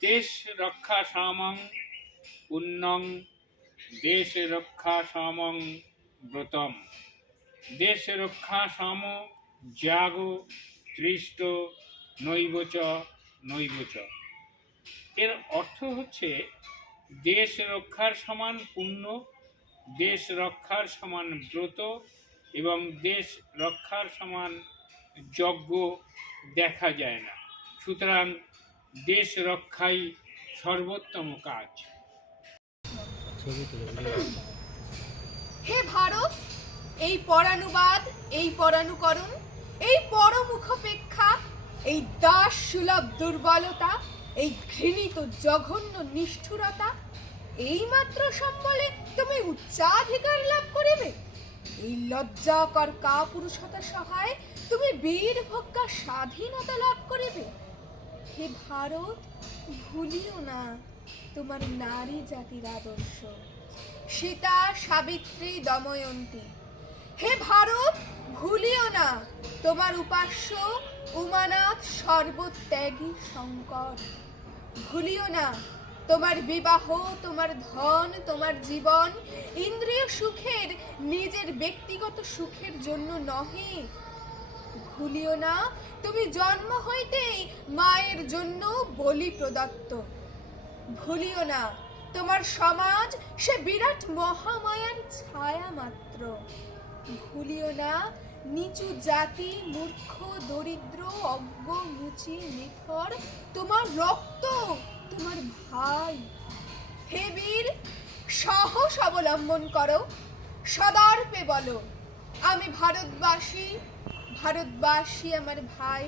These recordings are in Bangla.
দেশ রক্ষা সামং পুণ্যং দেশ রক্ষা সামং ব্রতম। দেশ রক্ষা সাম জাগো তৃষ্ট নৈবচ নৈবচ এর অর্থ হচ্ছে দেশ রক্ষার সমান পুণ্য, দেশ রক্ষার সমান ব্রত এবং দেশ রক্ষার সমান যজ্ঞ দেখা যায় না। সুতরাং দেশ রক্ষাই সর্বোত্তম কাজ। হে ভারত, এই পরানুবাদ, এই পরানুকরণ, এই পরমুখপেক্ষা, এই দাস সুলভ দুর্বলতা, এই ঘৃণিত জঘন্য নিষ্ঠুরতা, এইমাত্র সম্বলে তুমি উচ্চাধিকার লাভ করিবে? এই লজ্জাকর কাপুরুষতা সহায় তুমি বীর ভোগ্যা স্বাধীনতা লাভ করিবে? হে ভারত, ভুলিও না। তোমার নারী জাতির আদর্শ। সীতা, সাবিত্রী, দময়ন্তী। হে ভারত, ভুলিও না তোমার উপাস্য উমানাথ সর্বত্যাগী শঙ্কর। ভুলিও না তোমার বিবাহ, তোমার ধন, তোমার জীবন ইন্দ্রিয় সুখের, নিজের ব্যক্তিগত সুখের জন্য নহে। ভুলিও না তুমি জন্ম হইতেই মায়ের জন্য বলি প্রদত্ত। ভুলিও না। তোমার সমাজ সে বিরাট মহামায়ার ছায়া মাত্র। ভুলিও না, নিচু জাতি, মূর্খ, দরিদ্র, অজ্ঞ, মুচি, নিথর, তোমার রক্ত, তোমার ভাই। হে বীর, সাহস অবলম্বন করো, সদর্পে বলো, আমি ভারতবাসী ভারতবাসী আমার ভাই।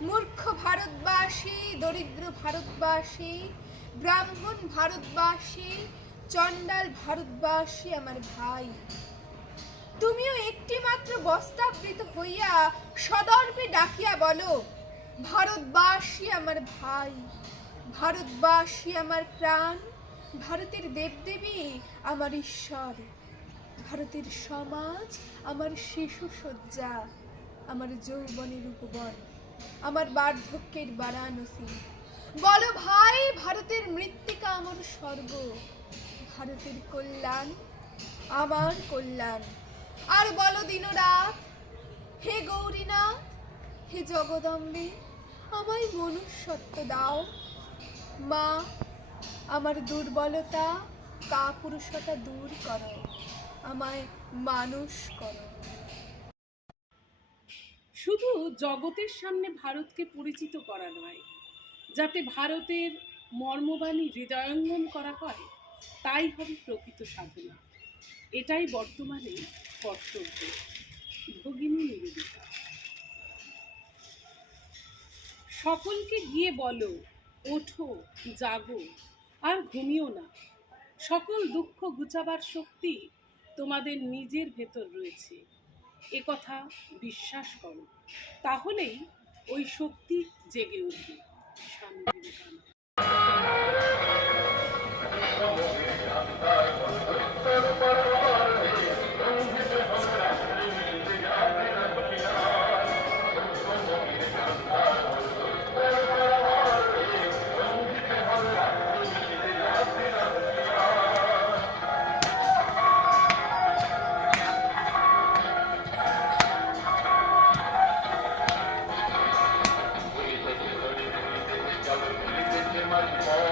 মূর্খ ভারতবাসী, দরিদ্র ভারতবাসী ব্রাহ্মণ ভারতবাসী, চণ্ডাল ভারতবাসী আমার ভাই। তুমিও একটি মাত্র বস্তাবৃত হইয়া সদর্পে ডাকিয়া বলো, ভারতবাসী আমার ভাই, ভারতবাসী আমার প্রাণ, ভারতের দেবদেবী আমার ঈশ্বর, ভারতের সমাজ আমার শিশু সজ্জা আমার যৌবনের উপবন, আমার বার্ধক্যের বারাণসী। বলো ভাই, ভারতের মৃত্তিকা আমার স্বর্গ। ভারতের কল্যাণ আমার কল্যাণ। আর বলো দিনরাত, হে গৌরীনাথ, হে জগদম্বে, আমায় মনুষ্যত্ব দাও। মা, আমার দুর্বলতা কাপুরুষতা দূর করো, আমায় মানুষ করো। শুধু জগতের সামনে ভারতকে পরিচিত করা নয় যাতে ভারতের মর্মবাণী হৃদয়ঙ্গম করা হয়, তাই হবে প্রকৃত সাধনা। এটাই বর্তমানে কর্তব্য। ভগিনী নিবেদিতা। সকলকে গিয়ে বলো, ওঠো, জাগো, আর ঘুমিও না। সকল দুঃখ ঘুচাবার শক্তি তোমাদের নিজের ভেতর রয়েছে। এ কথা বিশ্বাস করো, তাহলেই ওই শক্তি জেগে উঠবে। Thank you. Bye.